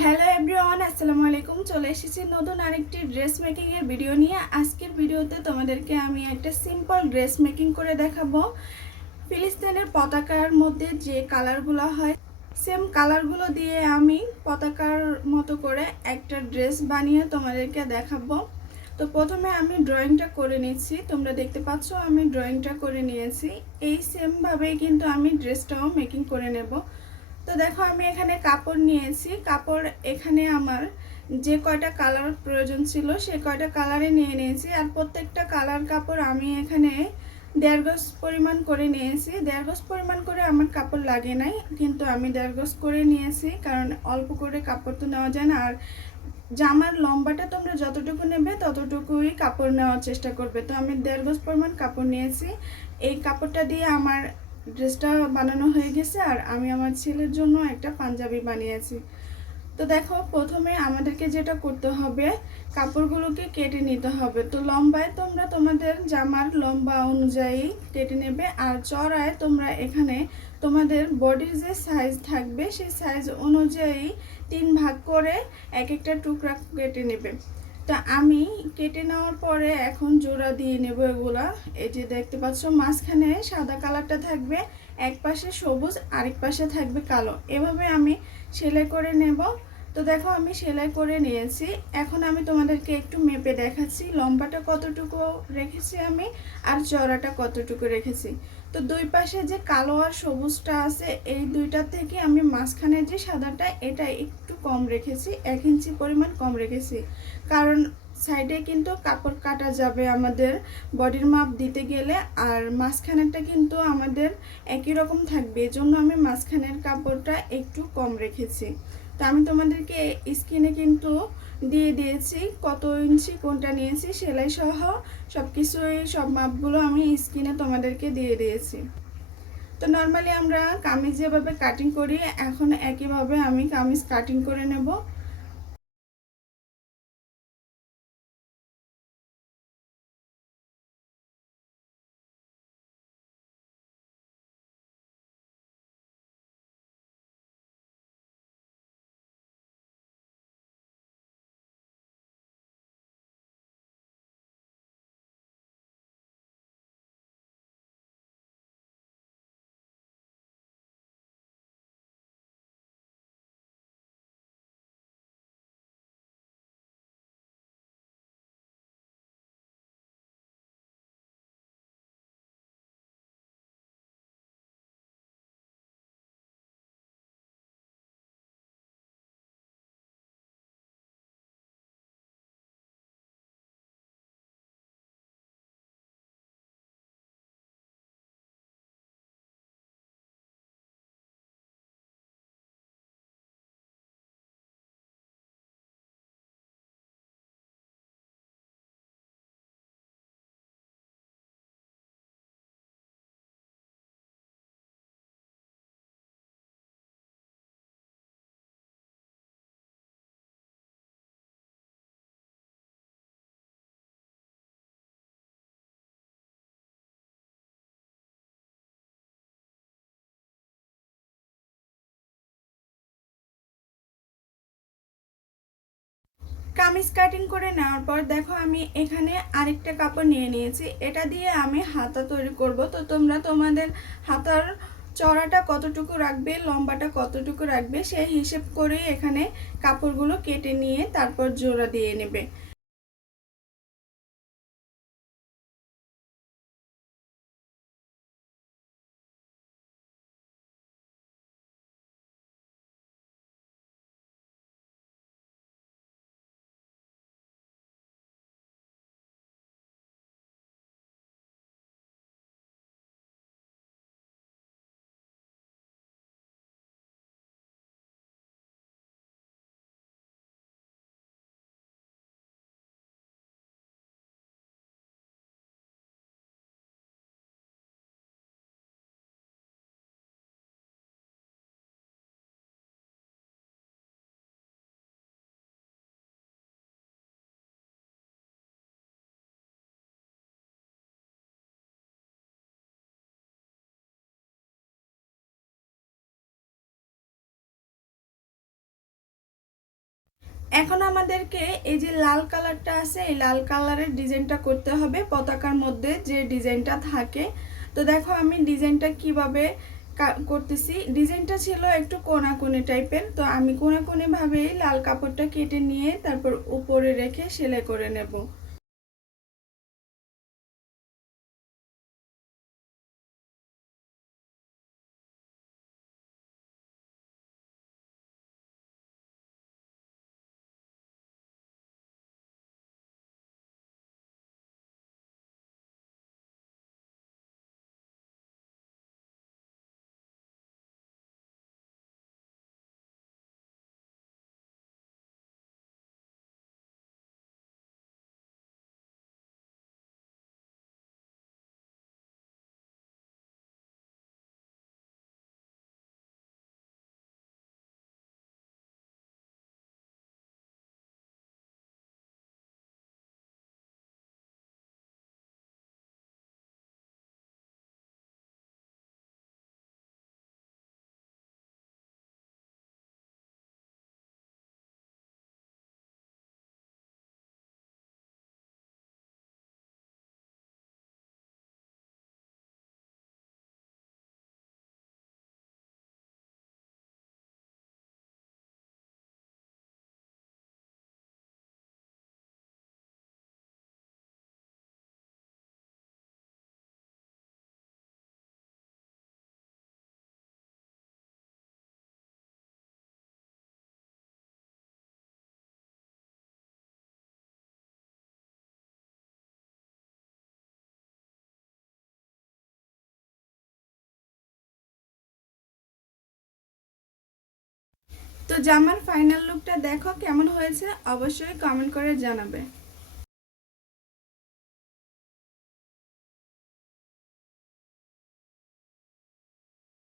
Hello everyone আসসালামু আলাইকুম। চলে এসেছি নতুন আরেকটি ড্রেস মেকিংয়ের ভিডিও নিয়ে। আজকের ভিডিওতে তোমাদেরকে আমি একটা সিম্পল ড্রেস মেকিং করে দেখাবো। ফিলিস্তিনের পতাকার মধ্যে যে কালারগুলো হয় সেম কালারগুলো দিয়ে আমি পতাকার মতো করে একটা ড্রেস বানিয়ে তোমাদেরকে দেখাবো। তো প্রথমে আমি ড্রয়িংটা করে নিচ্ছি তোমরা দেখতে পাচ্ছ আমি ড্রয়িংটা করে নিয়েছি। এই সেমভাবেই কিন্তু আমি ড্রেসটাও মেকিং করে নেব। তো দেখো আমি এখানে কাপড় নিয়েছি। কাপড় এখানে আমার যে কয়টা কালার প্রয়োজন ছিল সে কয়টা কালারে নিয়ে নিয়েছি আর প্রত্যেকটা কালার কাপড় আমি এখানে দেড় গজ পরিমাণ করে নিয়েছি। দেড় গজ পরিমাণ করে আমার কাপড় লাগে নাই, কিন্তু আমি দেড় গজ করে নিয়েছি কারণ অল্প করে কাপড় তো নেওয়া যায় না। আর জামার লম্বাটা তোমরা যতটুকু নেবে ততটুকুই কাপড় নেওয়ার চেষ্টা করবে। তো আমি দেড় গজ পরিমাণ কাপড় নিয়েছি। এই কাপড়টা দিয়ে আমার ড্রেসটা বানানো হয়ে গেছে আর আমি আমার ছেলের জন্য একটা পাঞ্জাবি বানিয়েছি। তো দেখো, প্রথমে আমাদেরকে যেটা করতে হবে, কাপড়গুলোকে কেটে নিতে হবে। তো লম্বায় তোমরা তোমাদের জামার লম্বা অনুযায়ী কেটে নেবে আর চড়ায় তোমরা এখানে তোমাদের বডির যে সাইজ থাকবে, সেই সাইজ অনুযায়ী তিন ভাগ করে এক একটা টুকরা কেটে নেবে। তা আমি কেটে নেওয়ার পরে এখন জোড়া দিয়ে নেব এগুলা। এই যে দেখতে পাচ্ছ, মাঝখানে সাদা কালারটা থাকবে এক পাশে সবুজ, আরেক পাশে থাকবে কালো। এভাবে আমি সেলাই করে নেব। তো দেখো আমি সেলাই করে নিয়েছি। এখন আমি তোমাদেরকে একটু মেপে দেখাচ্ছি। লম্বাটা কতটুকু রেখেছি আমি আর চড়াটা কতটুকু রেখেছি। তো দুই পাশে যে কালো আর সবুজটা আছে, এই দুইটা থেকে আমি মাঝখানে যে সাদাটা, এটা একটু কম রেখেছি, এক ইঞ্চি পরিমাণ কম রেখেছি। কারণ সাইডে কিন্তু কাপড় কাটা যাবে আমাদের বডির মাপ দিতে গেলে, আর মাঝখানেরটা কিন্তু আমাদের একই রকম থাকবে। এজন্য আমি মাঝখানের কাপড়টা একটু কম রেখেছি। তো আমি তোমাদেরকে স্কিনে কিন্তু দিয়ে দিয়েছি কত ইঞ্চি, কোনটা নিয়েছি, সেলাই সহ সব কিছুই সব মাপগুলো আমি স্কিনে তোমাদেরকে দিয়ে দিয়েছি। তো নর্মালি আমরা কামিজ যেভাবে কাটিং করি, এখন একইভাবে আমি কামিজ কাটিং করে নেব। কামিজ কাটিং করে নেওয়ার পর দেখো আমি এখানে আরেকটা কাপড় নিয়ে নিয়েছি। এটা দিয়ে আমি হাতা তৈরি করব। তো তোমরা তোমাদের হাতার চড়াটা কতটুকু রাখবে, লম্বাটা কতটুকু রাখবে, সেই হিসেব করে এখানে কাপড়গুলো কেটে নিয়ে তারপর জোড়া দিয়ে নেবে। এখন আমাদেরকে এই যে লাল কালারটা আছে, এই লাল কালারের ডিজাইনটা করতে হবে। পতাকার মধ্যে যে ডিজাইনটা থাকে। তো দেখো আমি ডিজাইনটা কীভাবে করতেছি। ডিজাইনটা ছিল একটু কোনা কোনাকুনি টাইপের। তো আমি কোনাকুনি ভাবে লাল কাপড়টা কেটে নিয়ে তারপর উপরে রেখে সেলাই করে নেব। তো জামার ফাইনাল লুকটা দেখো কেমন হয়েছে অবশ্যই কমেন্ট করে জানাবে।